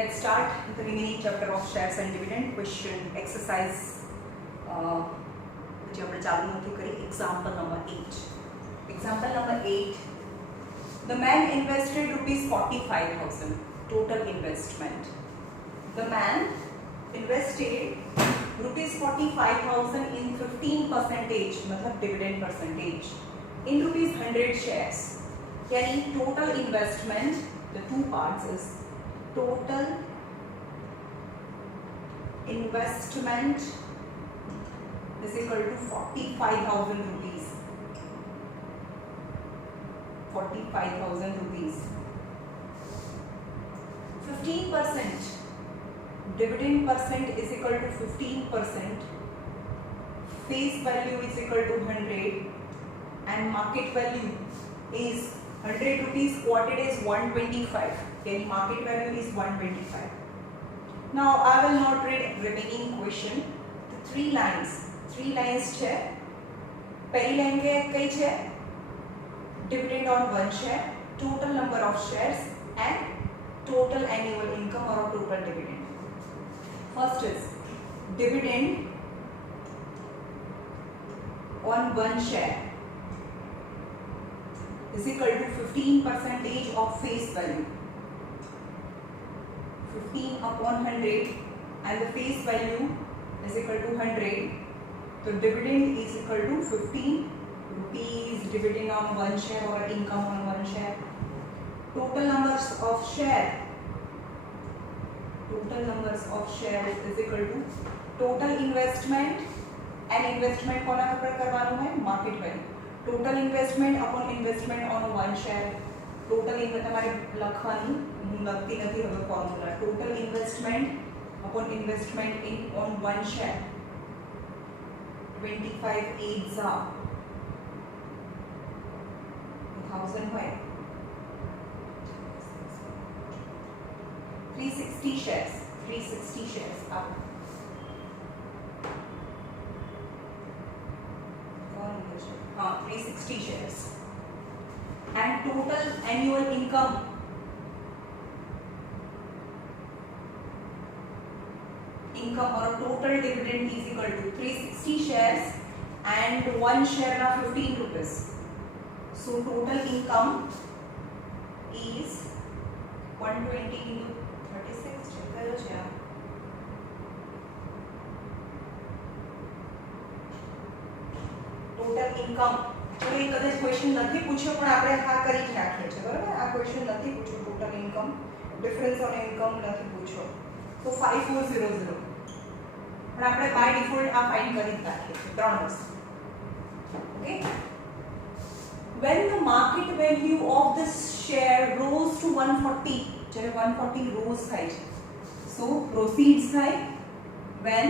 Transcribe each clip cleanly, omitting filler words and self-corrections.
let's start the remaining chapter of shares and dividend. Question exercise which આપણે ચાલુ નથી કરી. Example number 8. Example number 8. The man invested rupees 45,000 total investment. The man invested rupees 45,000 in 15% मतलब dividend percentage in rupees 100 shares. यानी total investment, the two parts is total investment is equal to 45,000 rupees. 45,000 rupees. 15% dividend percent is equal to 15%. Face value is equal to 100 and market value is 100 rupees quoted is 125. Okay, market value is 125. Now I will not read remaining question. The three lines છે. પહેલી line કે કઈ છે? Dividend on one share, total number of shares and total annual income or total dividend. First is dividend on one share is equal to 15% of face value. 15 upon 100 and the face value is equal to 100. So dividend is equal to 15 rupees dividend on one share or income on one share. Total numbers of shares is equal to total investment and investment કોના પર કરવાનું હોય? Market value. Total investment upon investment on one share. Total તમારે લખવાનું, હું લખતી નથી હવે formula. Total investment upon investment on one share. 25 8s are 1000 હોય. 360 shares. 360 shares up. हाँ 360 shares. And total annual income or total dividend is equal to 360 shares and one share na 15 rupees. So total income is 120 into 36 કયો છે આ? total income તો એ કદાચ question નથી પૂછ્યો પણ આપણે હા કરી જ નાખીએ છીએ, બરાબર? આ ક્વેશ્ચન નથી પૂછ્યો. Total income difference on income નથી પૂછ્યો. તો 5400 પણ આપણે બાય ડિફોલ્ટ આ ફાઇન્ડ કરી જ નાખીએ છીએ. ત્રણ વસ્તુ. Okay. When the market value of the share rose to 140, જ્યારે 140 rose થાય છે, so proceeds થાય when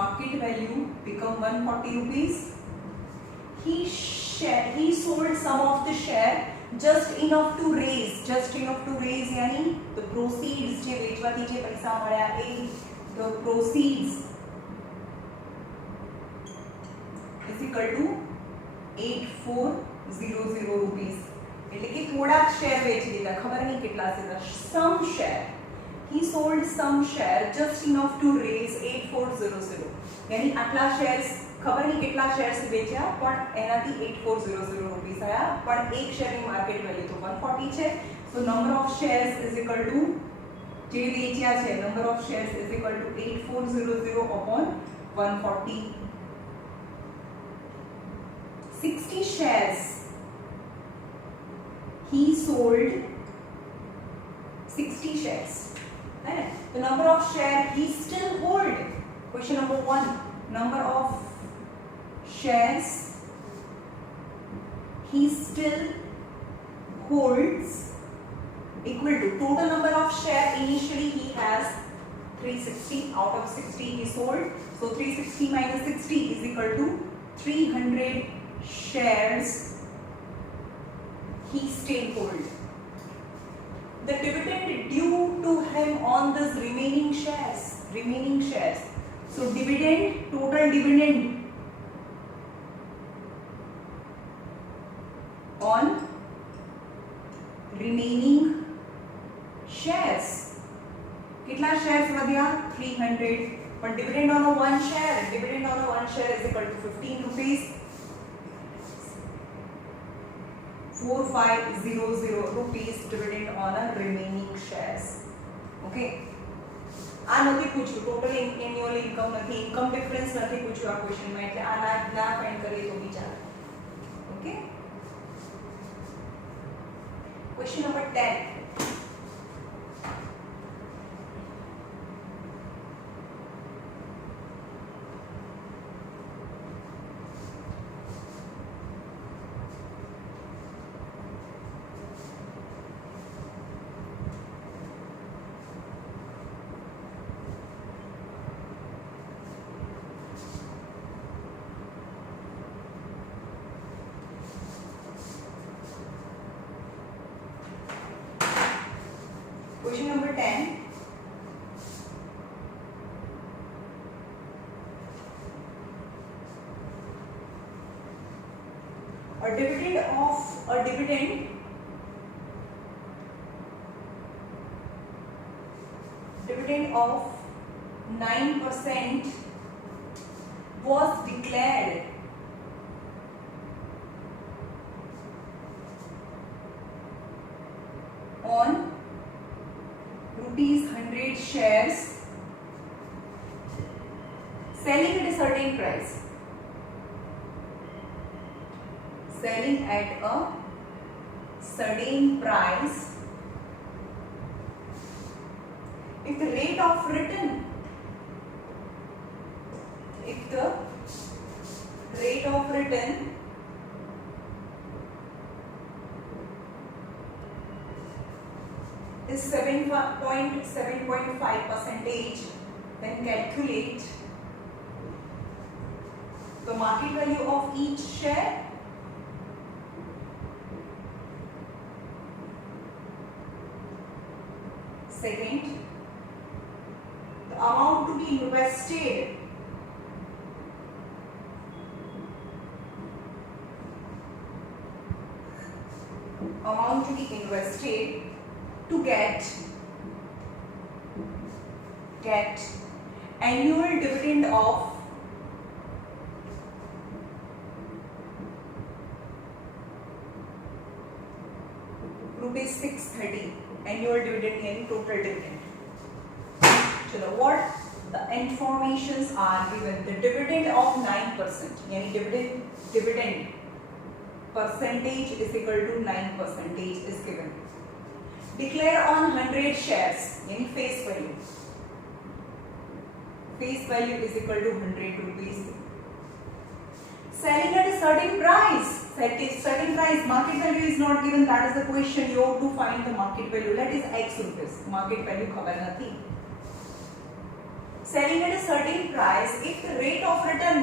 market value become 140 rupees. He sold some of the share just enough to raise यानी the proceeds જે વેચવાથી જે પૈસા મળ્યા એ the proceeds is equal to 8400 rupees. એટલે કે થોડાક શેર વેચી દીધા, ખબર નહીં કેટલા છે. some share he sold some share just enough to raise 8400 यानी આટલા શેર્સ ખબર નહીં કેટલા શેર્સ વેચ્યા પણ એનાથી 8400 રૂપિયા આયા. પણ એક શેરની માર્કેટ વેલ્યુ તો 140 છે. So number of shares is equal to જે વેચ્યા છે number of shares is equal to 8400 upon 140. 60 shares he sold 60 shares. The number of share he still hold. Question number 1. Number of shares he still holds equal to total number of share. Initially he has 360. Out of 60 he sold. So 360 minus 60 is equal to 300 shares he still hold. The dividend due to him on this remaining shares. So dividend, total dividend on remaining shares કેટલા shares વધ્યા 300 પણ dividend on a one share is equal to 15 rupees 4500 rupees dividend on a remaining shares. Okay, આ નથી પૂછ્યું total annual income નથી, income difference નથી પૂછ્યું આ ક્વેશ્ચનમાં, એટલે આ ના ફાઇન્ડ કરીએ તો બી ચાલે. Okay, question number 10. Question number 10. A dividend of 9% was declared on rupees 100 shares selling at a certain price. Selling at a certain price. If the rate of return is 7.5%, then calculate the market value of each share. Second, the amount to be invested to get annual dividend of ₹630. Annual dividend यानी total dividend. चलो, what the informations are given? The dividend of 9% यानी dividend percentage is equal to 9% is given. Declare on 100 shares यानी face value is equal to 100 rupees. Selling at a certain price. Market value is not given. That is the question. You have to find the market value. That is X rupees. Market value खबर नहीं. Selling at a certain price. If the rate of return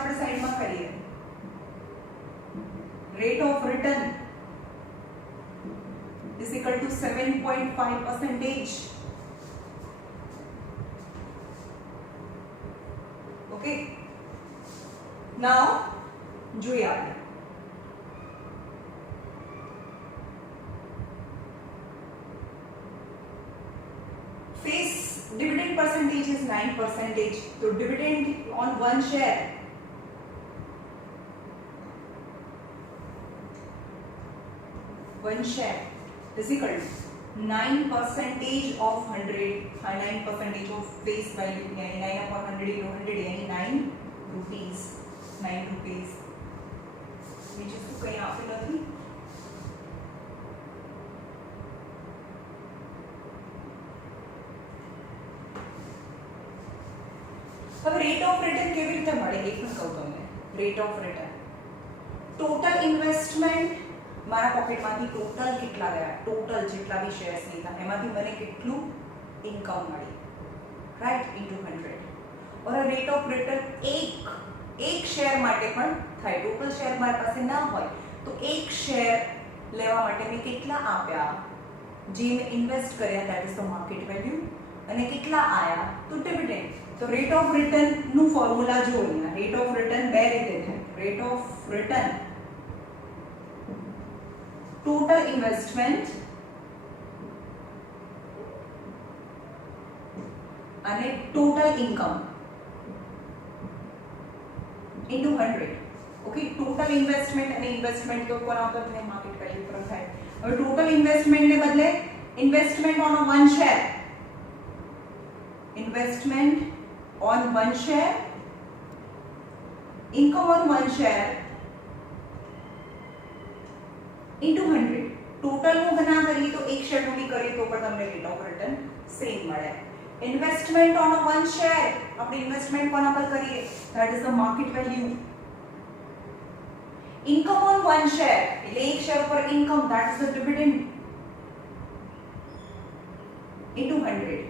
अपने side में करिए. Rate of return is equal to 7.5%. Okay. Now, જોઈએ આપણે. Face dividend percentage is 9%. So dividend on one share is equal to 9% of 100. 9% of face value यानी 9 upon 100 into 100 यानी 9 rupees. Biju तो कहीं आपे नहीं. अब रेट ऑफ रिटर्न કેવી રીતે મળે એક હું કહું તમને. Rate of return total investment મારા પોકેટમાંથી ટોટલ કેટલા ગયા, ટોટલ જેટલા બી શેર્સ લીધા એમાંથી મને કેટલું ઇન્કમ મળી, રાઈટ, ઇન્ટુ 100. और रेट ऑफ रिटर्न एक शेयर માટે પણ થાય. ટોટલ શેર મારી પાસે ના હોય તો એક શેર લેવા માટે મેં કેટલા આપ્યા, જે મેં ઇન્વેસ્ટ કર્યા, that is the market value, અને કેટલા આયા તો ડિવિડન્ડ. તો રેટ ઓફ રિટર્ન નું ફોર્મ્યુલા જો અહીંયા. રેટ ઓફ રિટર્ન બે રીતે થાય. Rate of return total investment અને total income into 100. Okay, total investment અને ઇન્વેસ્ટમેન્ટ તો કોના પર થાય? માર્કેટ વેલ્યુ પર થાય. હવે ટોટલ ઇન્વેસ્ટમેન્ટ ને બદલે investment on one share, investment on one share, income on one share into 100. Total નું ગણા કરીએ તો એક શેર નું બી કરીએ તો પણ તમને રેટ ઓફ રિટર્ન સેમ મળે. ઇન્વેસ્ટમેન્ટ ઓન વન શેર, આપણે ઇન્વેસ્ટમેન્ટ કોના પર કરીએ? That is the market value. Income on one share એટલે એક શેર પર income, that is the dividend into 100,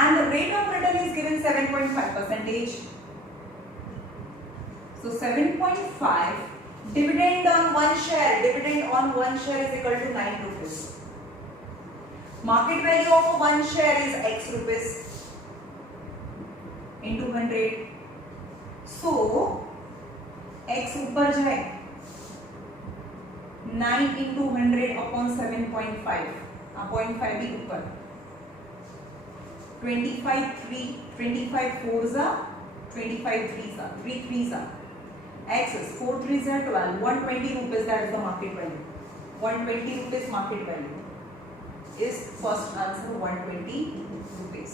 and the rate of return is given 7.5%. So 7.5 dividend on one share is equal to 9 rupees. Market value of one share is x rupees into 100. So x ऊपर जाए 9 into 100 upon 7.5, 0.5 भी ऊपर, 25 4s are 25 3s are 3 3s are x is 4 3s are 12, 120 rupees, that is the market value. 120 rupees market value is first answer, 120 rupees.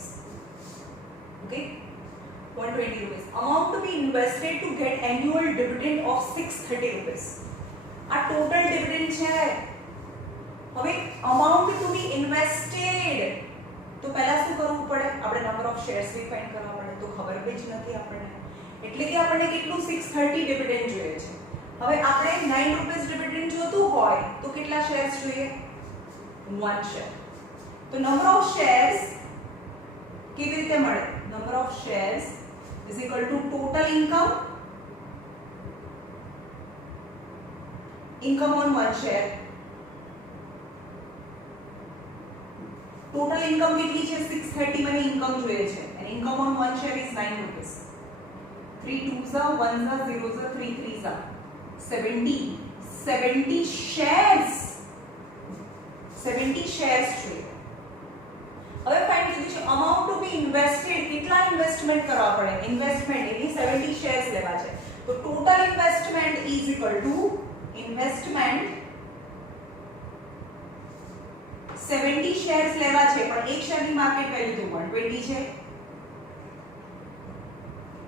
Okay, 120 rupees. Amount to be invested to get annual dividend of 630 rupees. આ total dividend છે. હવે amount to be invested તો પહેલા શું કરવું પડે? આપણે number of shares be find કરવા પડે, તો ખબર જ નથી આપણને. એટલે કે આપણને કેટલું 630 ડિવિડન્ડ જોઈએ છે. હવે આપણે 9 રૂપીસ ડિવિડન્ડ જોતું હોય તો કેટલા શેર્સ જોઈએ? 1 શેર. તો નંબર ઓફ શેર્સ કેવી રીતે મળે? Number of shares is equal two total income on 1 share. Total income કેટલી છે? 630 મને ઇન્કમ જોઈએ છે અને income on one share is 9 rupees. 3 2s are 1s are 0s are 3 3s are 70 shares. 70 shares જોઈએ. હવે ફાઇન્ડ કીધું છે અમાઉન્ટ ટુ બી ઇન્વેસ્ટેડ, કેટલા ઇન્વેસ્ટમેન્ટ કરવા પડે? ઇન્વેસ્ટમેન્ટ એટલે 70 શેર્સ લેવા છે. તો total investment is equal two investment 70 shares લેવા છે પણ એક શેરની માર્કેટ વેલ્યુ તો 120 છે.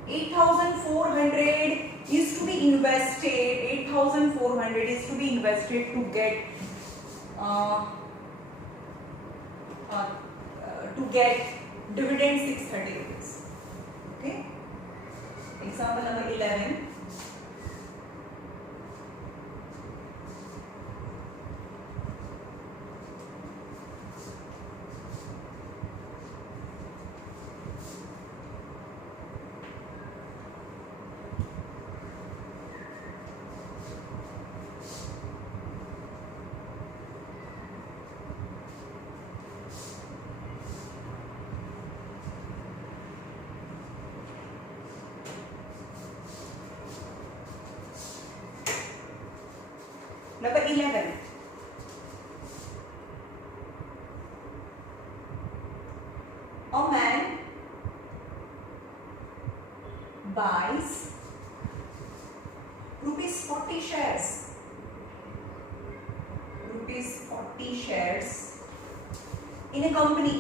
8400 is to be invested, 8400 is to be invested to get dividend 630 rupees. Okay, example number 11. Number 11. A man buys rupees 40 shares. Rupees 40 shares in a company.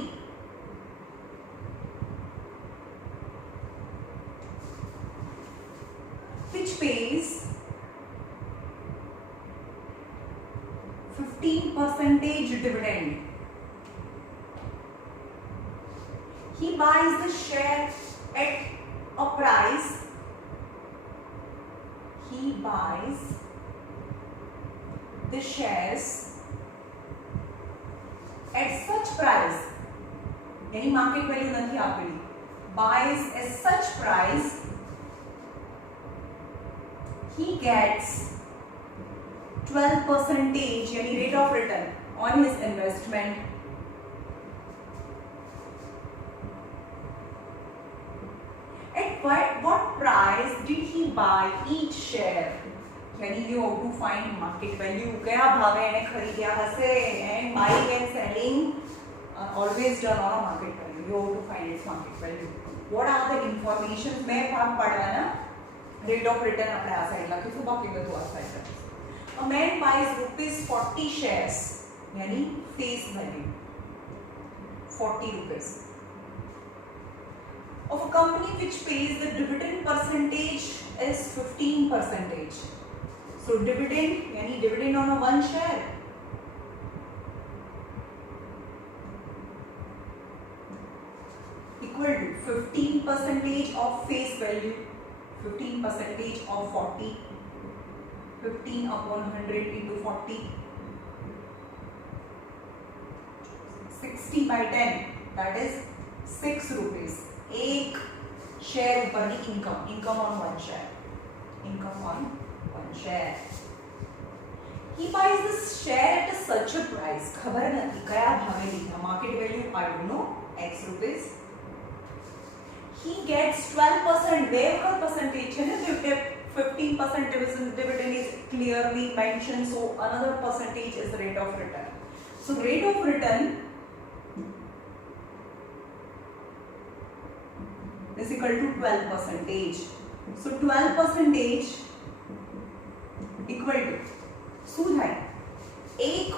Which pays 15% dividend. He buys the share at a price. He buys the shares at such price. Any market value નથી આપેલી. Buys at such price. He gets 12% यानी rate of return on his investment. At what price did he buy each share? यानी you have to find market value. क्या भावे ने खरीदा हसे, and buying and selling always done on a market value. You have to find its market value. What are the information? मैं भाग पाड़वाना rate of return अपने आ side ला किसको बाकी बतू आ साइड ला. A man buys ₹40 shares यानी face value 40 rupees of a company which pays the dividend percentage is 15%. So dividend यानी dividend on a one share equal to 15% of face value, 15% of 40, 15 upon 100 into 40, 60 by 10, that is 6 rupees. एक share ऊपर की income on one share. He buys this share at such a price. खबर नहीं कया भावे लिखा. Market value I don't know X rupees. He gets 12%. Where का percentage है ना? 15% dividend is clearly mentioned. So another percentage is rate of return. So rate of return is equal to 12%. So 12% equal to શું થાય? એક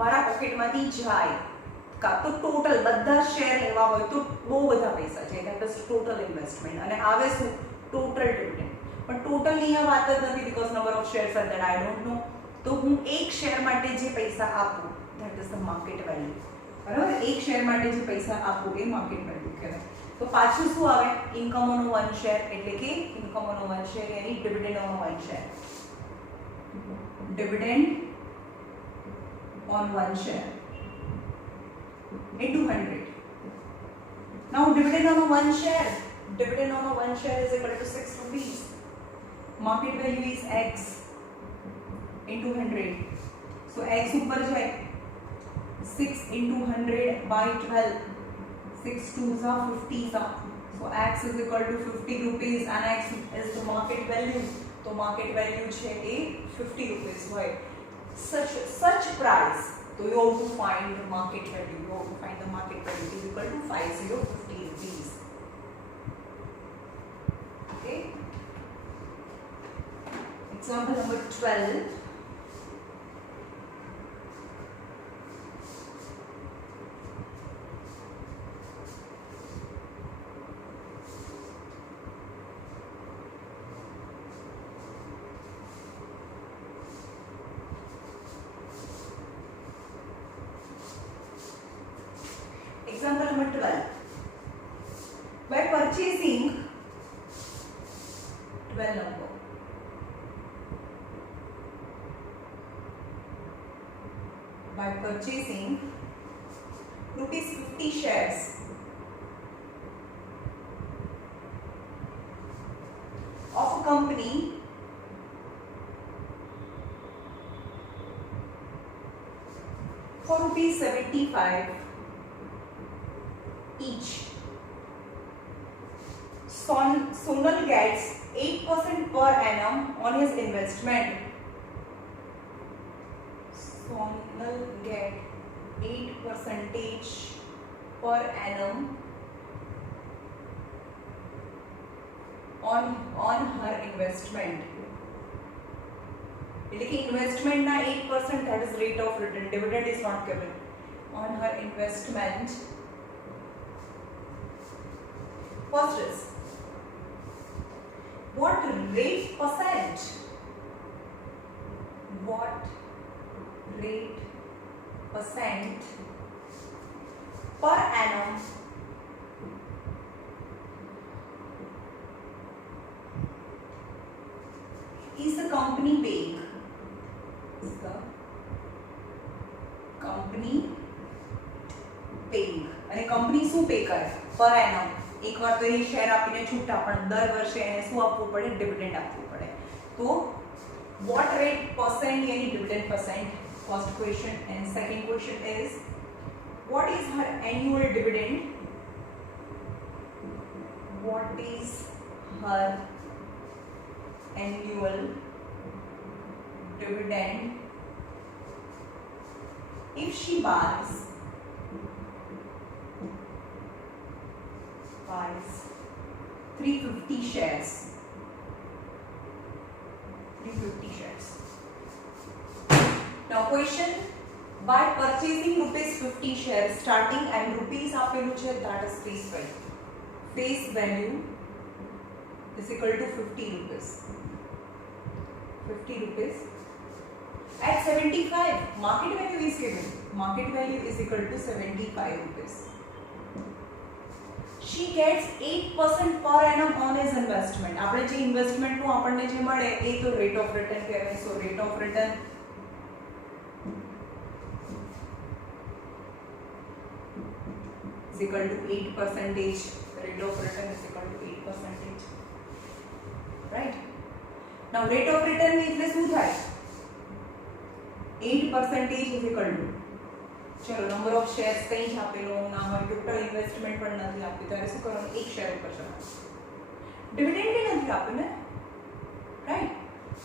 મારા પોકેટમાંથી જાય કા તો ટોટલ બધા શેર લેવા હોય તો બહુ બધા પૈસા છે. ધેટ ઇઝ ટોટલ ઇન્વેસ્ટમેન્ટ અને આવે શું? Total dividend. પણ ટોટલની આ વાત જ નથી because number of shares are that I don't know. તો હું એક શેર માટે જે પૈસા આપું that is the market value. બરાબર? એક શેર માટે જે પૈસા આપું એ માર્કેટ વેલ્યુ કહેવાય. તો પાછું શું આવે? ઇન્કમ ઓન વન શેર એટલે કે ઇન્કમ ઓન વન શેર यानी dividend on one share. Dividend on one share into 100. Now dividend on a one share is equal to 6 rupees. Market value is X into 100. So X ऊपर जाए 6 into 100 by 12. 6 2s are 50s are. So X is equal to 50 rupees and X is the market value. तो market value है ए 50 rupees હોય. Such price, so you have to find the market value. You have to find the market value is equal to 5050 rupees. Okay. Example number 12. Example number 12. By purchasing 12 number. By purchasing ₹50 shares of a company for ₹75 each. Sonal gets 8% per annum on his investment. Sonal get 8% per annum on her investment. Like investment na 8%, that is rate of return. Dividend is not given. On her investment. First is what rate percent? What rate percent per annum is the company paying? Is the company paying? અને company શું pay કરે? પર annum. એક વાર તો એ share આપીને છૂટા પણ દર વર્ષે એને શું આપવું પડે? ડિવિડન્ડ આપવું પડે. તો what rate percent यानी dividend percent? First question. And second question is what is her annual dividend? What is her annual dividend if she buys buys 350 shares. 350 shares. Now question, by purchasing rupees 50 shares starting and rupees આપેલું છે, that is face value. Face value is equal to 50 rupees. 50 rupees at 75. Market value is given. Market value is equal to 75 rupees. She gets 8% per annum on his investment. આપણે જે investment નું આપણને જે મળે એ તો rate of return કહેવાય. So rate of return is equal to 8%. Rate of return is equal to 8%. Right? Now rate of return એટલે શું થાય? 8% is equal to, ચલો નંબર ઓફ શેર્સ કંઈ જ આપેલો ના હોય, ટોટલ ઇન્વેસ્ટમેન્ટ પણ નથી આપી, ત્યારે શું કરવાનું? એક શેર ઉપર જવાનું. ડિવિડન્ડ બી નથી આપ્યું ને, રાઈટ?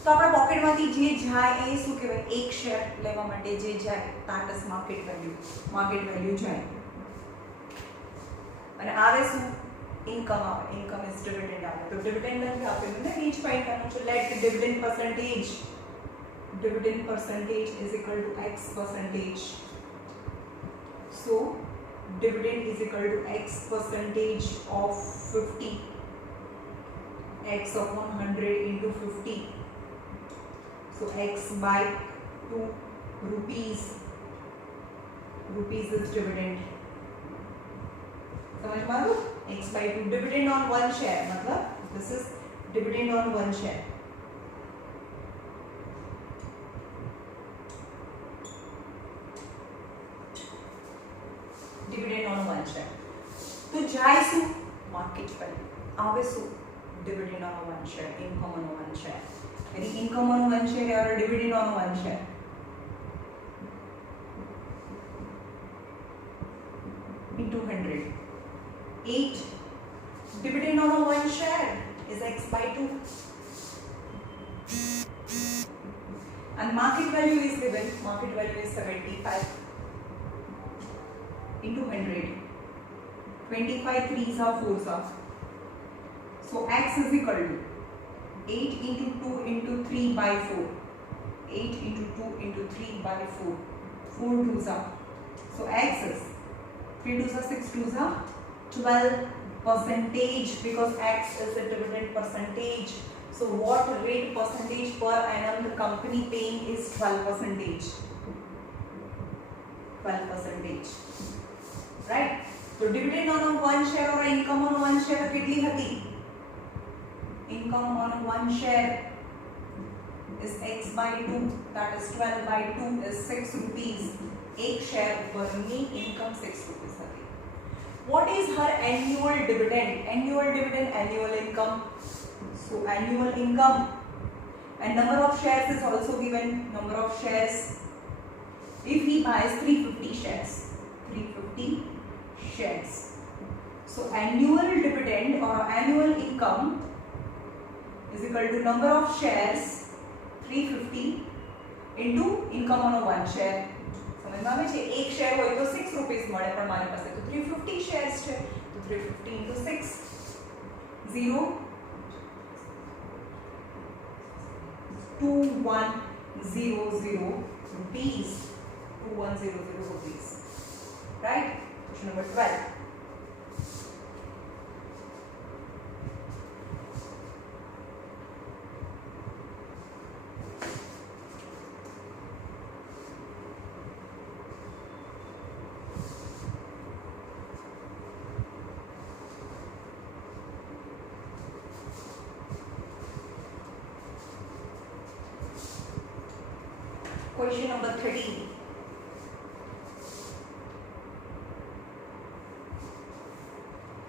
તો આપણા પોકેટમાંથી જે જાય એ શું કહેવાય? એક શેર લેવા માટે જે જાય that is market value. Market value જાય અને આવે શું? ઇન્કમ આવે. ઇન્કમ ઇઝ ડિવિડન્ડ આવે. તો ડિવિડન્ડ નથી આપેલું ને, એ જ ફાઇન્ડ કરવાનું છે. Let dividend percentage is equal to x percentage. So dividend is equal to x percentage of 50. X upon 100 into 50. So x by 2 rupees. Rupees is dividend. समझ में आया? X by 2 dividend on one share. मतलब this is dividend on one share. Dividend on one share. तो जाए सु market value. आवे सु dividend on one share. Income on one share. यानी income on one share और dividend on one share. Into 100. 8. Dividend on one share is x by 2. And market value is given. Market value is 75. Into 100. 25 3s are 4s are. So x is equal to 8 into 2 into 3 by 4. 8 into 2 into 3 by 4. 4 2s are. So x is 3 2s are 6 2s are 12% because x is the dividend percentage. So what rate percentage per annum the company paying is 12%. 12%. Right? So dividend on one share or income on one share કેટલી હતી? Income on one share is x by 2, that is 12 by 2 is 6 rupees. एक share परनी income 6 rupees હતી. What is her annual dividend? Annual dividend, annual income. So annual income and number of shares is also given. Number of shares. If he buys 350 shares, 350 shares. So annual dividend or annual income is equal to number of shares 350 into income on a one share. समझ में आवे छे? एक share હોય તો 6 રૂપિયા મળે, પણ મારી પાસે તો 350 શેર્સ છે, તો 350 into 6 0 2100 rupees. 2100 rupees. Right? Question number 12. Question number 13.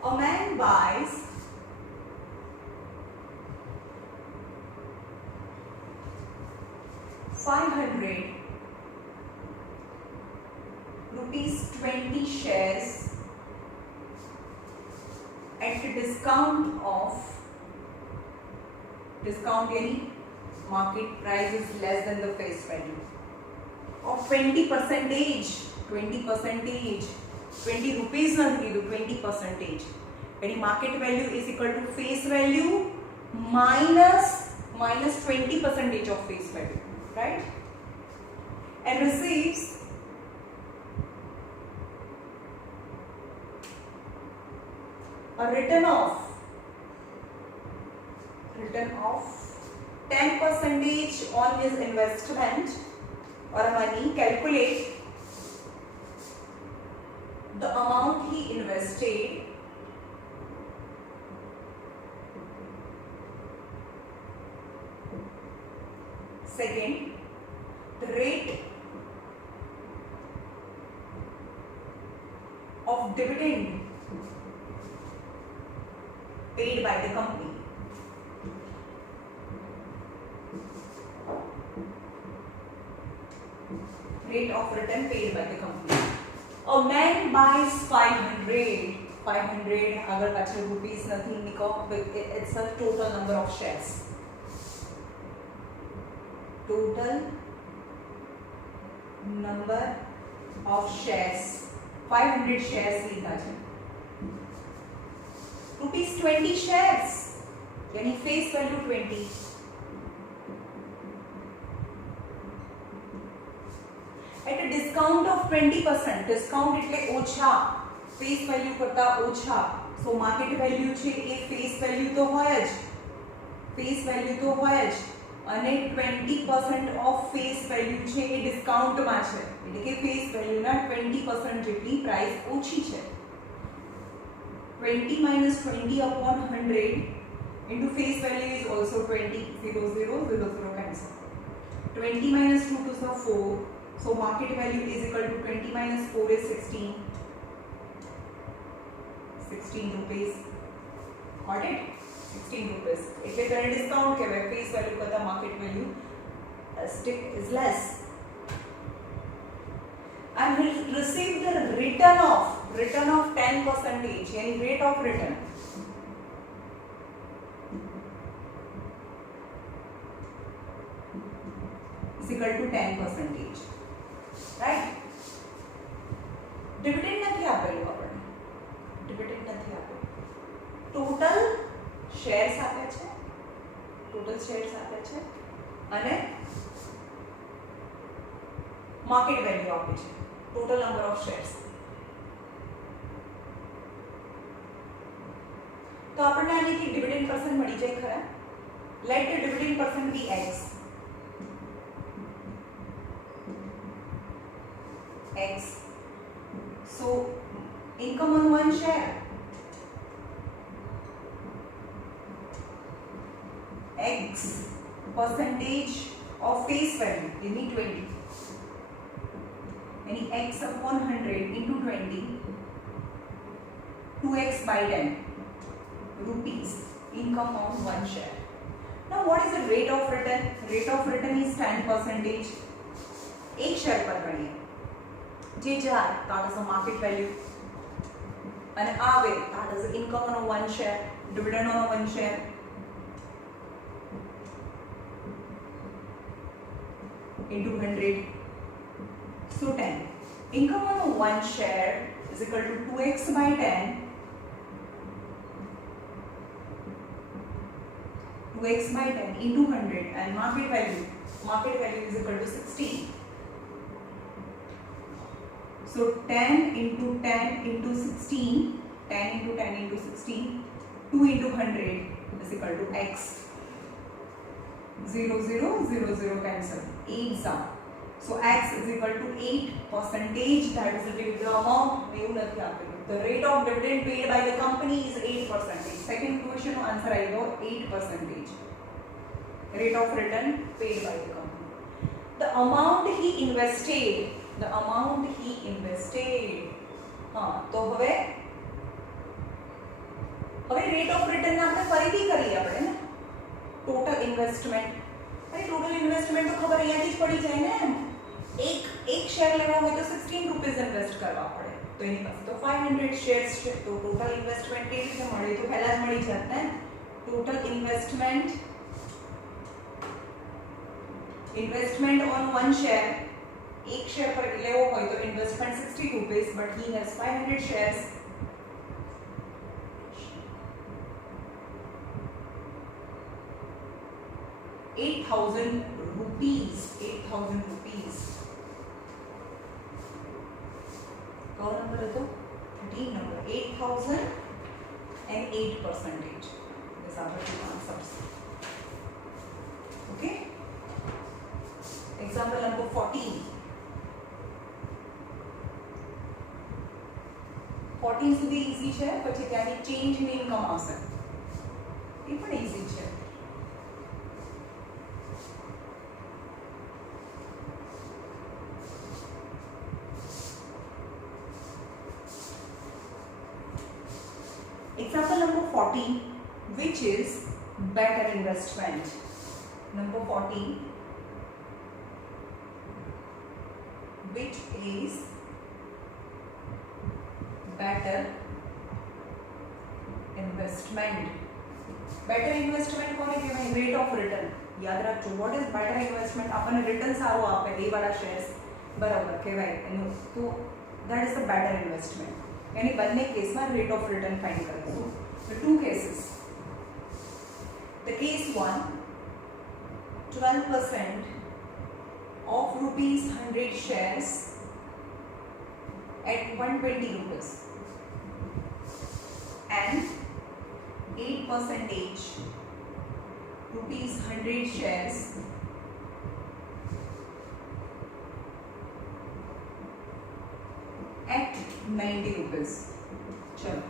A man buys ₹500 shares at a discount यानी market price is less than the face value of 20%. 20 rupees not 20%. Any market value is equal to face value minus 20% of face value, right? And receives a return of 10% on his investment or money. Calculate the amount he invested second, the rate of dividend paid by the company. Rate of return paid by the company. A man buys 500 अगर पाछળ rupees નથી because it's a total number of shares. Total number of shares 500 shares લીધા છે ₹20 shares यानी face value 20 at a discount of 20%. discount એટલે ઓછા face value કરતા ઓછા so market value છે એ face value તો હોય જ અને 20% ઓફ ફેસ વેલ્યુ છે એ ડિસ્કાઉન્ટમાં છે એટલે કે ફેસ વેલ્યુના 20% જેટલી પ્રાઇસ ઓછી છે 20 minus 20 upon 100 into face value is also 20 0 0 0 0 cancel 20 minus 2 to the 4 so market value is equal to 20 minus 4 is 16 rupees got it 16 rupees. એટલે તેને ડિસ્કાઉન્ટ કહેવાય ફેસ વેલ્યુ કરતા market value stick is less. And will receive the return of 10% yani rate of return is equal to 10%, right? dividend નથી આપેલું આપણને dividend નથી આપેલું total shares આપે છે અને માર્કેટ વેલ્યુ આપે છે ટોટલ નંબર ઓફ શેર્સ તો આપણને આની ડિવિડન્ડ પર્સન્ટ મળી જાય ખરા let the dividend percent be x so income on one share x percentage of face value give me 20 any x upon 100 into 20 2x by 10 rupees income on one share. Now what is the rate of return? Rate of return is 10%. एक share पर गणिए जे જાય that is the market value and આવે that is the income on one share dividend on one share into 100 so 10 income on one share is equal to 2x by 10 2x by 10 into 100 and market value is equal to 16 so 10 into 10 into 16 10 into 10 into 16 2 into 100 is equal to x 0 0 0 0 cancel 8 sum so x is equal to 8% that is the amount the rate of dividend paid by the company is 8%. second question answer I go 8% rate of return paid by the company. The amount he invested તો હવે rate of return ને આપણે ફરીથી કરીએ આપણે ને total investment અરે total investment તો ખબર અહીંયાથી જ પડી જાય ને એક શેર લેવા હોય તો 16 રૂપીસ ઇન્વેસ્ટ કરવા પડે તો એની પાસે તો 500 શેર્સ છે તો ટોટલ ઇન્વેસ્ટમેન્ટ કેવી રીતે મળે તો પહેલા જ મળી જાત ને total investment on one share એક શેર પર લેવો હોય તો investment 60 rupees but he has 500 shares 8,000 rupees. 8,000 rupees. कौन नंबर है तो 13 number. 8,008%. These are the two answers. Okay. Example number 14. 14 સુધી easy છે, પછી ત્યાંની change in income આવશે. એ પણ easy છે. Example number 14, which is better investment. Number 14, which is better investment. Better investment કોને કહેવાય? Rate of return. યાદ રાખજો, what is better investment? આપણને રિટર્ન સારું આપે એ વાળા શેર્સ બરાબર કહેવાય એનું, તો that is the better investment. यानी બંને કેસમાં rate of return find કરીશું. The two cases. The case 1, 12% of rupees 100 shares at 120 rupees and 8% rupees 100 shares at 90 rupees. चलो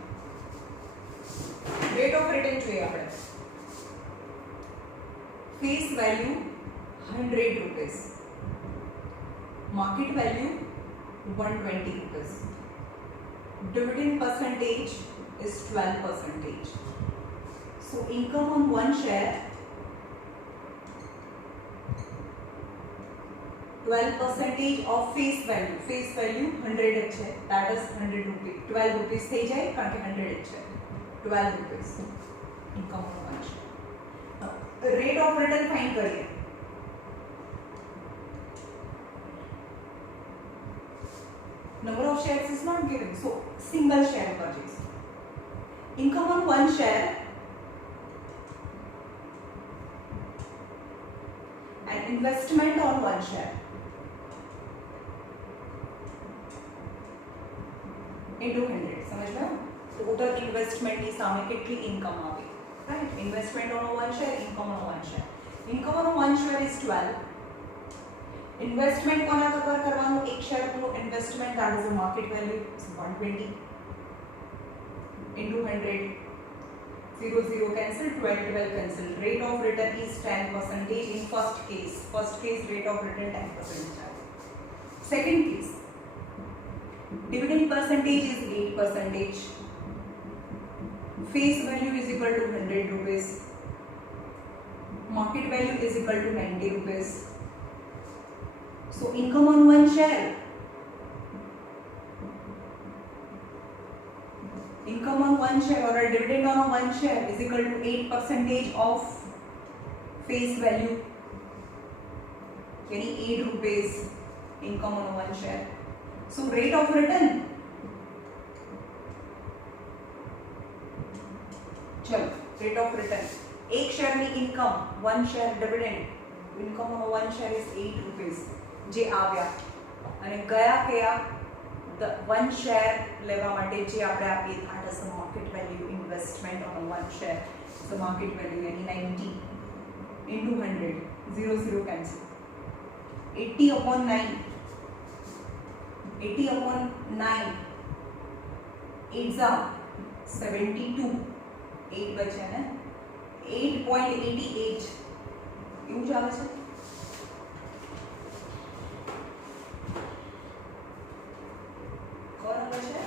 रेट ऑफ रिटर्न જોઈએ આપણે. Face value 100 rupees, market value 120 rupees. Dividend percentage is 12%. So income on one share 12% of face value. Face value 100 છે, that is 100 rupees. 12 rupees થઈ જાય કારણ કે 100 છે. 12 rupees income on one share. Rate of return find કરીએ. Number of shares is not given, so single share purchase. Income on one share and investment on one share into 100. समझ में? Total investment ની સામે કેટલી income આવે? Right? Investment on one share, income on one share. Income on one share is 12. Investment કોના cover કરવાનું? એક share નું investment, that is the market value, is 120 into 100. 0 0 cancel, 12 12 cancel. Rate of return is 10% in first case. First case rate of return 10%. Second case, dividend percentage is 8%. Face value is equal to 100 rupees. Market value is equal to 90 rupees. So income on one share. Income on one share or a dividend on a one share is equal to 8% of face value. यानी 8 rupees income on one share. So rate of return. चलो rate of return. एक share ની income, one share dividend. Income on one share is 8 rupees. જે આવ્યા અને ગયા કયા the one share લેવા માટે જે આપણે આપીએ that is the market value investment on one share. So market value यानी 90 into 100. 0 0 cancel. 80 upon 9. 80 upon 9. 8 are 72. 8 बचे ना 8.88 એવું જ આવે છે. કોણ આવે છે?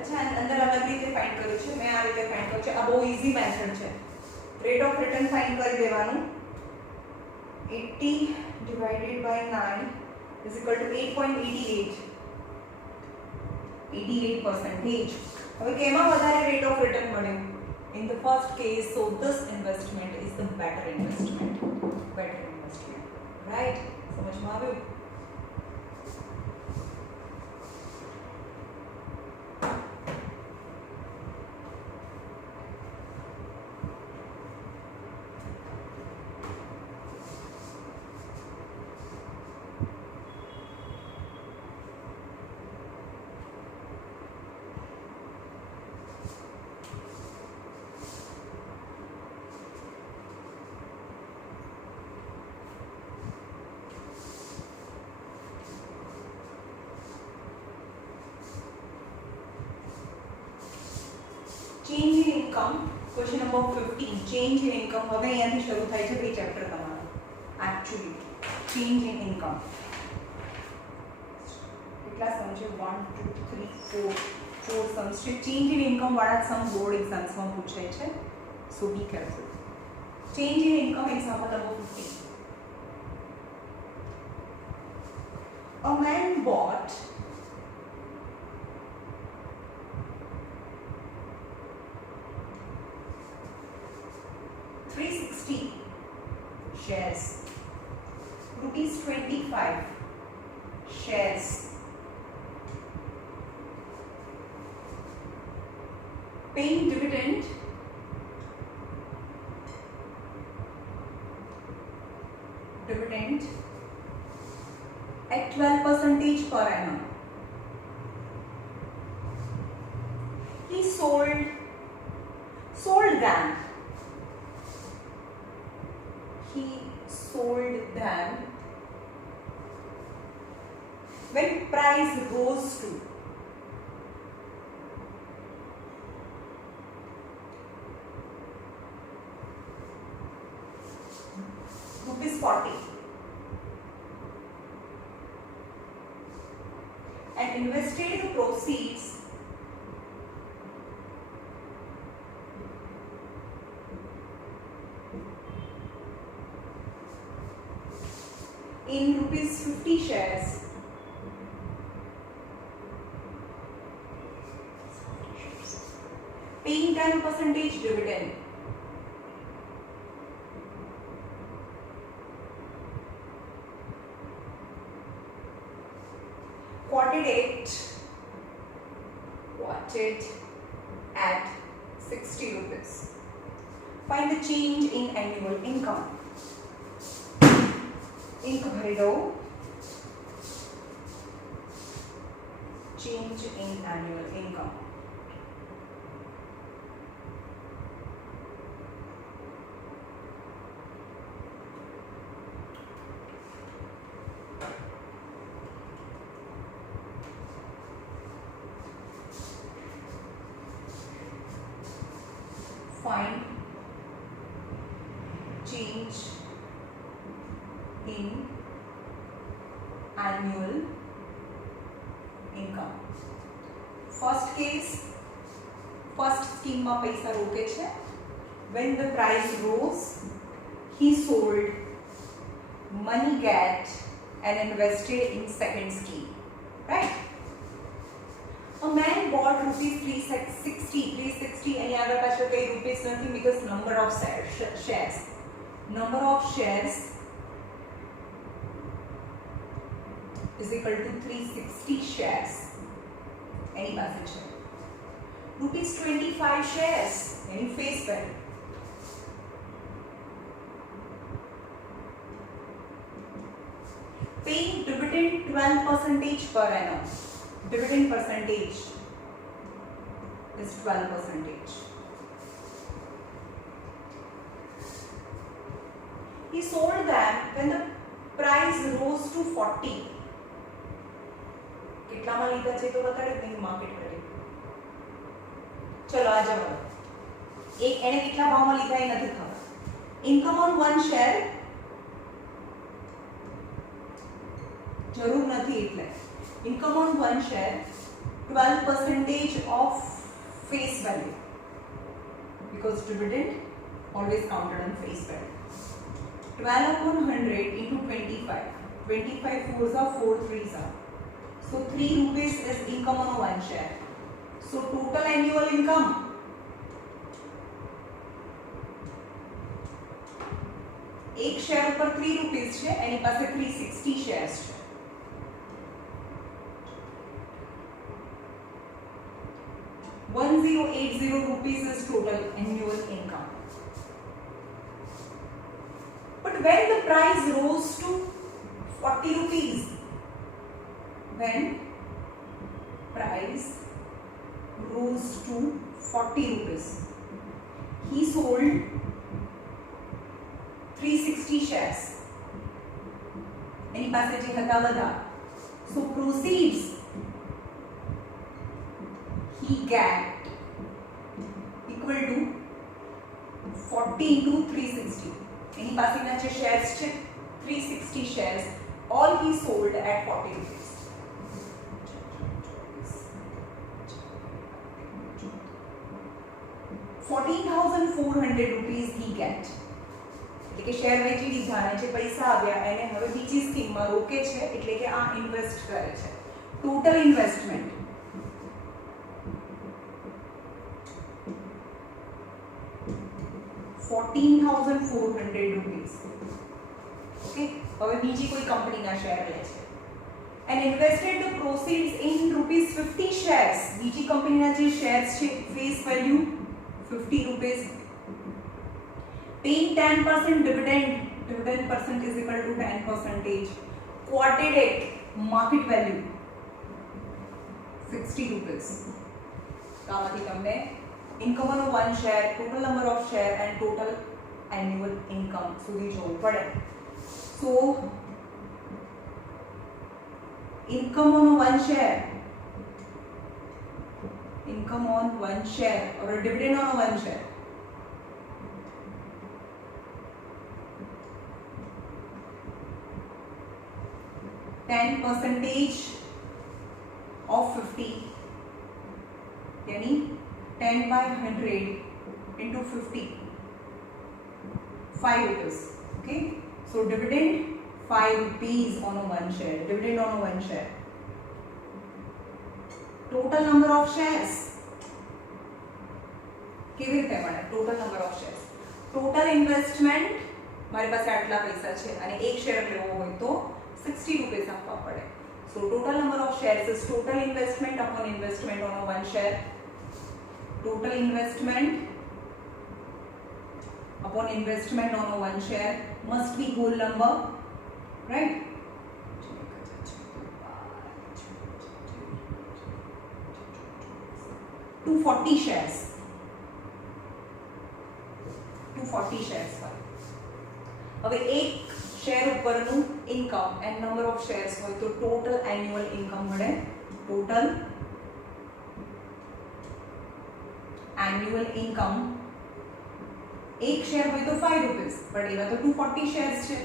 अच्छा अंदर अलग રીતે ફાઇન્ડ કર્યું છે, મેં આ રીતે ફાઇન્ડ કર્યું છે. આ બહુ ઈઝી મેથડ છે. રેટ ઓફ રિટર્ન ફાઇન્ડ કરી દેવાનું. 80 divided by 9 is equal to 8.88. 88%. હવે કેમાં વધારે રેટ ઓફ રિટર્ન મળ્યું? In the first case, so this investment is the better investment. Better investment, right? समझ में આવ્યું? Change in income, question number 15. Change in income હવે અહીંયાથી શરૂ થાય છે બે ચેપ્ટર તમારા. एक्चुअली चेंज इन इनकम કેટલા સમ છે? 1 2 3 4 સમ્સ છે. ચેન્જ ઇન ઇનકમ વાળા સમ બોર્ડ એક્ઝામ્સ માં પૂછાય છે, so be careful. Change in income example number 15. A man bought 360 shares, rupees 25 shares, paying dividend at 12% per annum. He sold them. He sold them when price rose to ₹40 and invested the proceeds in ₹50 shares paying 10% dividend. Quoted at 60 rupees. Find the change in annual income. Ink भरी दो. Change in annual income. Find change in annual income. First case, first scheme માં પૈસા રોકે છે. When the price rose, he sold, money get and invested in second scheme, right? A man bought ₹360 અહીંયા આગળ પાછળ કઈ રૂપીસ નથી because number of shares. Number of shares is equal to 360 shares. Any passage है. ₹25 shares, any face value. Paying dividend 12% per annum. Dividend percentage is 12%. He sold them when the price rose to 40. કેટલામાં લીધા છે તો બતાડે નહીં market value. ચલો આ જવાબ. એક એને કેટલા ભાવમાં લીધા એ નથી ખબર. ઇન્કમ ઓન વન શેર જરૂર નથી એટલે. Income on one share 12% of face value because dividend always counted on face value. 12 upon 100 into 25. 25 fours are 4 threes are. So 3 rupees is income on one share. So total annual income એક share ઉપર 3 rupees છે, એની પાસે 360 shares છે. ₹1080 is total annual income. But when the price rose to 40 rupees, when price rose to 40 rupees, he sold 360 shares. એની પાસે જે હતા બધા. So proceeds he get equal to 40 into 360. એની પાસેના જે શેર્સ છે 360 shares, all he sold at 40 rupees. 14,400 rupees he get. એટલે કે share વેચી દીધા અને જે પૈસા આવ્યા એને હવે બીજી સ્કીમમાં રોકે છે, એટલે કે આ ઇન્વેસ્ટ કરે છે. Total investment ₹14,400. ઓકે, હવે બીજી કોઈ કંપનીના શેર લે છે and invested the proceeds in ₹50 shares. બીજી કંપનીના જે શેર્સ છે face value 50 rupees. Paying 10% dividend. Dividend percent is equal to 10%. Quoted at market value 60 rupees. તો આમાંથી તમને income on one share, total number of share and total annual income સુધી જોવું પડે. So income on one share, income on one share or a dividend on one share, %10 of 50, यानी 10/100 into 50, 5 rupees. Okay, so dividend 5 rupees on a one share, dividend on a one share. Total number of shares કેવી રીતે મળે? Total number of shares. Total investment મારી પાસે આટલા પૈસા છે અને એક શેર લેવો હોય તો 60 રૂપીસ આપવા પડે. સો total number of shares is total investment upon investment on one share. Total investment upon investment on a one share must be whole number, right? 240 shares. 240 shares પર. હવે એક શેર ઉપરનું income and number of shares હોય તો total annual income મળે. Total annual income એક share હોય તો 5 રૂપીસ, બટ એવા તો 240 શેર્સ છે.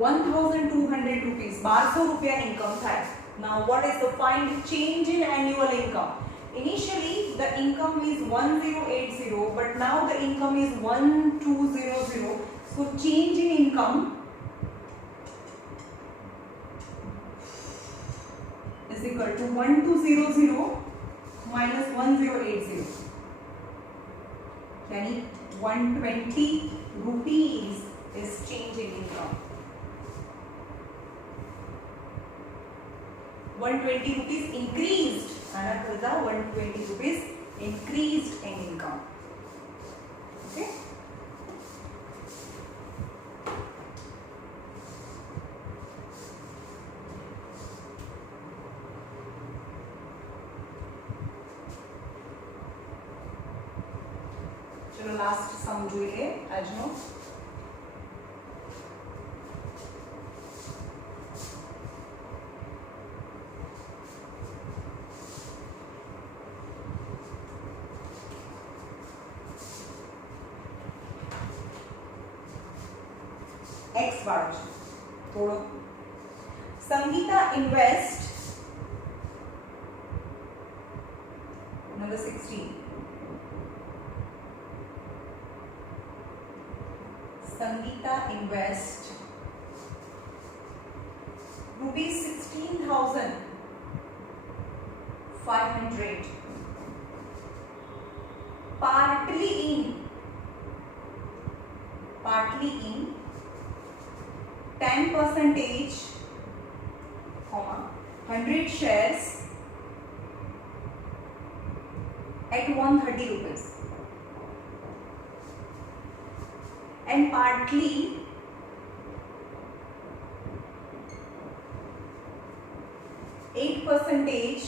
1,200 rupees, 1200 રૂપિયા ઇન્કમ થાય. Now what is the find change in annual income? Initially the income is 1080, but now the income is 1200. So change in income is equal to 1200 minus 1080. Yani 120 rupees is change in income. 120 rupees increased, and 120 rupees increased in income. Okay. चलो last sum જોઈએ આજનો. X વાળો છે થોડો. Sangeeta invest number 16. Sangeeta invest ₹16,500 partly in 10 percentage, 100 shares at 130 rupees, and partly eight percentage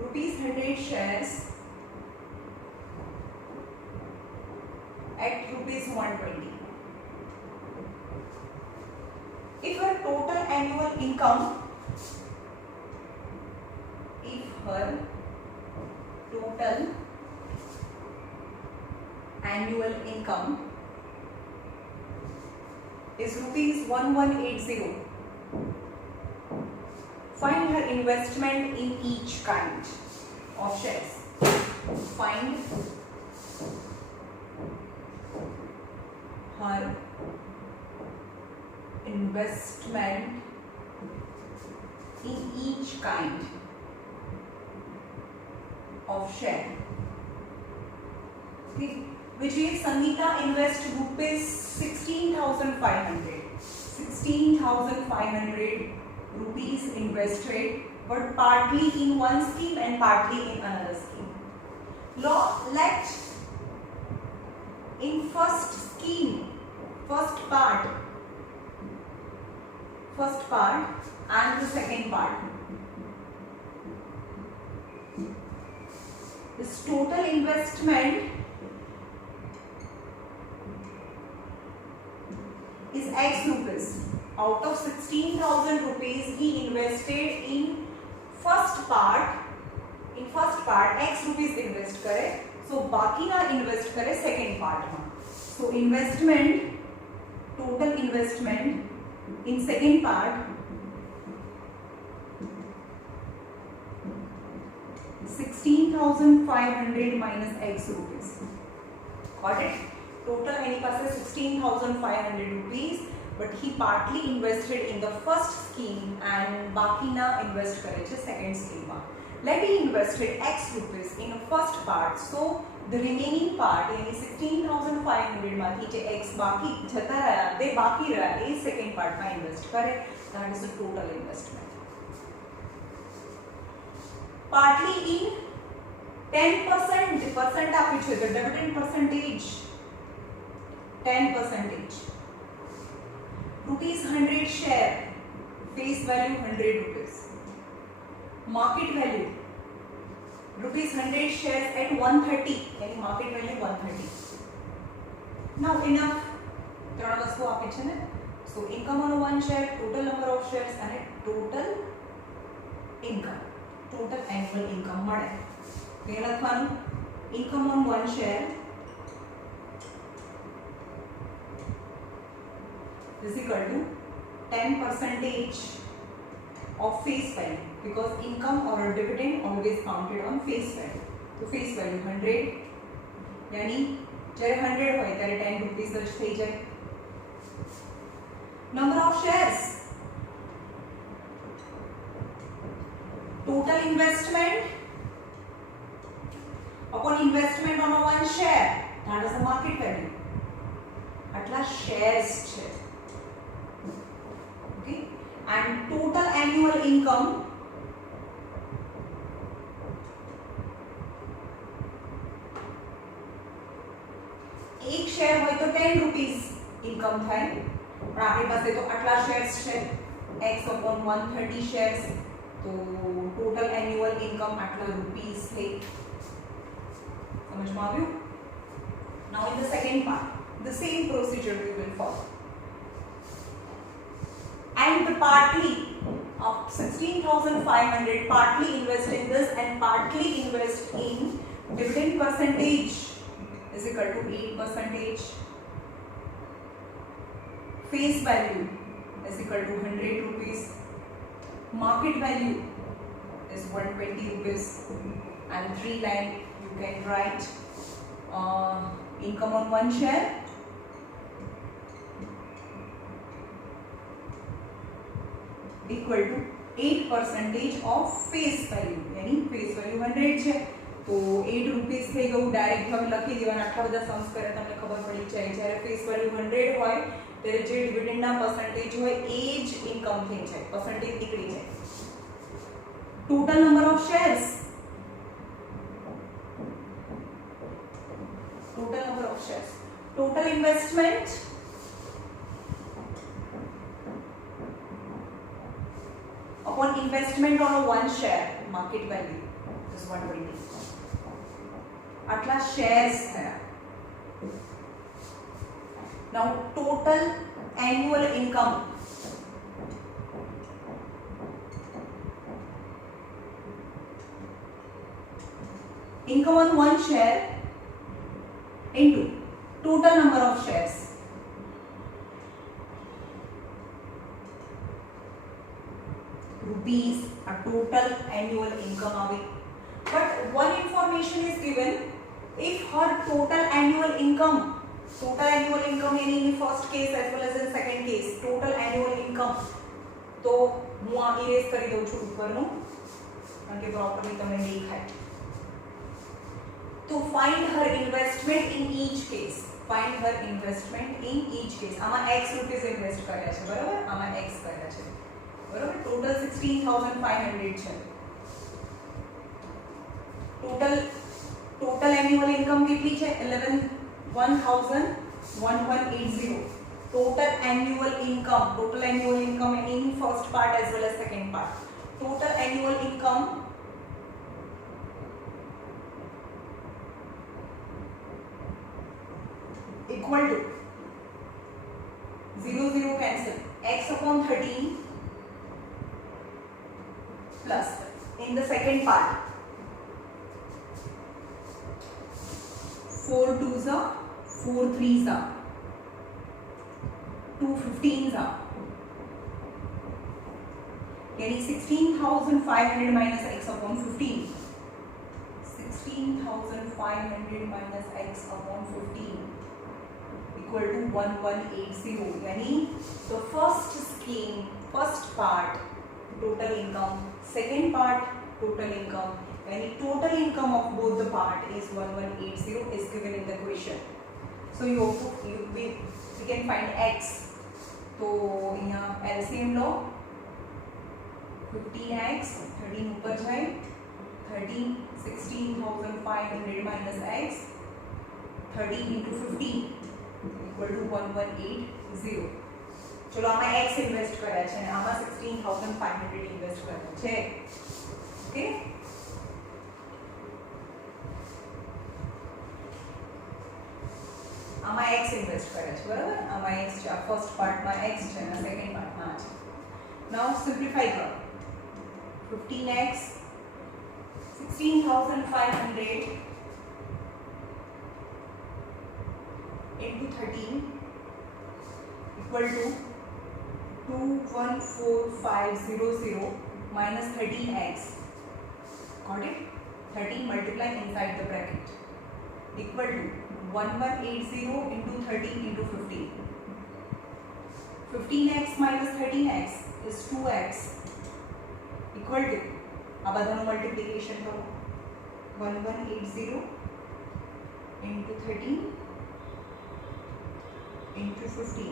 rupees 100 shares at rupees 120. If her total annual income, is rupees 1180, find her investment in each kind of shares. Find her investment in each kind of share. Okay. Which is Sangeeta invest rupees 16,500. 16,500 rupees invested, but partly in one scheme and partly in another scheme. Let in first scheme, first part and the second part, this total investment is X rupees. Out of 16,000 rupees he invested in first part X rupees invest करे, so बाकी ना invest करे second part में. So investment, total investment in second part 16,500 minus X rupees. Got it? Total any passe 16,500 rupees, but he partly invested in the first scheme and baki na invest करे छे second scheme में. Let he invested X rupees in the first part, so the remaining part यानी 16,500 માંથી જે X बाकी જતા રહ્યા તે બાકી રહ્યા એ second part में invest करे. That is the total investment. Partly in 10%, percent આપી છે તો dividend percentage 10%. Rupees 100 share, face value 100 rupees. Market value, rupees 100 shares at 130, यानी market value 130. Now enough. ત્રણ વસ્તુ આપી છે ને. So income on one share, total number of shares અને total income, total annual income મળે. એ લખવાનું income on one share is equal to 10% of face value, because income or a dividend always counted on face value. So face value 100, यानी જ્યારે 100 હોય ત્યારે 10 rupees જ થઈ જાય. Number of shares, total investment upon investment on one share, that is the market value. આટલા shares છે. Okay, and total annual income एक शेयर હોય તો 10 રૂપીસ ઇન્કમ થાય, પણ આપણી પાસે તો આટલા શેર્સ છે x upon 130 shares, તો total annual income આટલા રૂપીસ થઈ. સમજમાં આવ્યું? Now in the second part, the same procedure we will follow. And the partly of 16,500 partly invest in this and partly invest in dividend percentage is equal to 8%. Face value is equal to 100 rupees. Market value is 120 rupees. And 3 line you can write income on one share equal to 8% of face value यानी face value 100 છે તો 8 rupees થઈ ગયું direct હવે લખી દેવાના આટલા બધા सम्स કરે તમને ખબર પડી જાય જ્યારે ફેસ વેલ્યુ 100 હોય ત્યારે જે ડિવિડન્ડ ના પરસેન્ટેજ હોય એ જ ઇન્કમ થઈ જાય પરસેન્ટેજ નીકળી જાય total number of shares total investment upon investment on a one share market value is 120 atla shares thaya now total annual income on one share into total number of shares rupees a total annual income aave but one information is given if her total annual income meaning in first case as well as in second case total annual income तो હું આ erase કરી દઉં છું ઉપરનું કારણ કે properly તમને દેખાય to find her investment in each case આમાં x રૂપીસ ઇન્વેસ્ટ કર્યા છે બરાબર આમાં x કર્યા છે બરાબર ટોટલ 16500 છે ટોટલ એન્યુઅલ ઇન્કમ કેટલી છે 1180 total annual income in first part as well as second part total annual income equal to 0 cancel x upon 13 plus in the second part 4 2s are 4 3s are 2 15s are यानी 16500 minus x upon 15 16500 minus x upon 15 equal to 1180 यानी the first part total income second part total income यानी total income of both the part is 1180 is given in the question so we can find x तो यहाँ LCM लो 15x 13 ऊपर जाए 13 16500 minus x 13 into 15 equal to 1180 चलो आमा x invest કર્યા છે અને આમાં 16500 ઇન્વેસ્ટ કર્યા છે ઓકે આમાં x ઇન્વેસ્ટ કર્યા છે બરાબર આમાં x છે આ ફર્સ્ટ પાર્ટમાં x છે અને સેકન્ડ પાર્ટમાં છે નાઉ સિમ્પ્લિફાઈ કરો 15x 16500 into 13 equal to 214500 minus 13x got it 13 multiply inside the bracket equal to 1180 into 13 into 15 15x minus 13x is 2x equal to આ બધાનો મલ્ટીપ્લિકેશન કરો 1180 into 13 into 15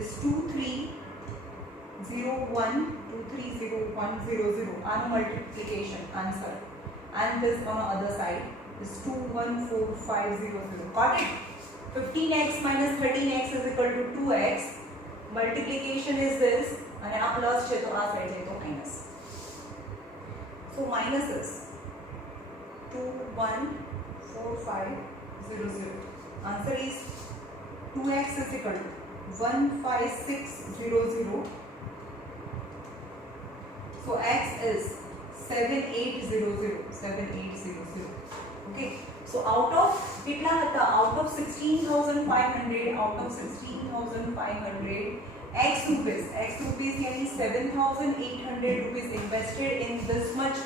is 2301230100 and multiplication answer and this on the other side is 214500 got it 15x minus 13x is equal to 2x multiplication is this and a plus છે તો આ side જાય તો minus so minus is 214500 answer is 2x is equal to 15600 so x is 7800 okay so out of kitla hata out of 16500 x rupees yani 7800 rupees invested in this much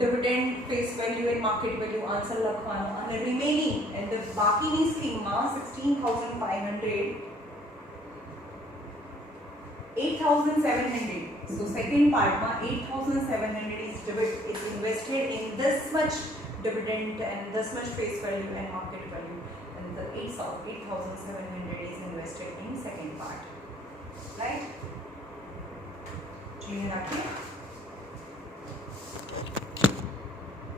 dividend face value and market value answer લખવાનો અને remaining and the બાકીની સ્કીમમાં 16500 8700 So second part ma 8,700 is invested in this much dividend and this much face value and market value, and the 8,700 is invested in second part, right? Clear?